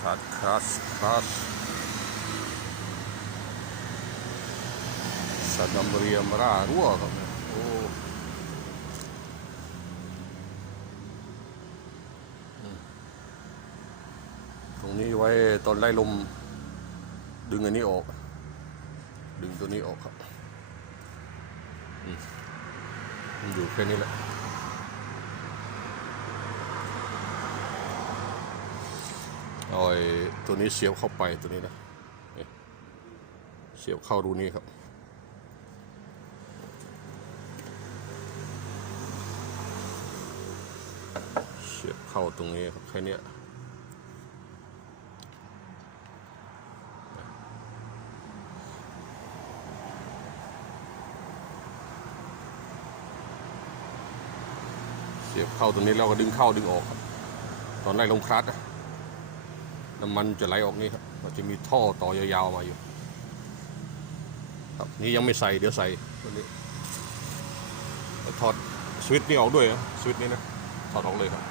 คลัสคลัสสนัมเรียมรารั่วครับเนี่ยโอ้อืมตรงนี้ไว้ตอนไล่ลม ดึงอันนี้ออก ดึงตัวนี้ออกครับ อยู่แค่นี้แหละ เอาไอ้ตัวนี้เสียบเข้าไปตัวนี้นะเสียบเข้ารูนี้ครับเสียบเข้าตรงนี้ครับแค่นี้เสียบเข้าตรงนี้แล้วก็ดึงเข้าดึงออกครับ ตอนไล่ลงคลัตช์นะ น้ำมันจะไหลออกนี่ครับมันจะมีท่อต่อยาวๆมาอยู่ ครับนี่ยังไม่ใส่เดี๋ยวใส่ตัวนี้ถอดสวิตช์นี่ออกด้วยนะสวิตช์นี้นะถอดออกเลยครับ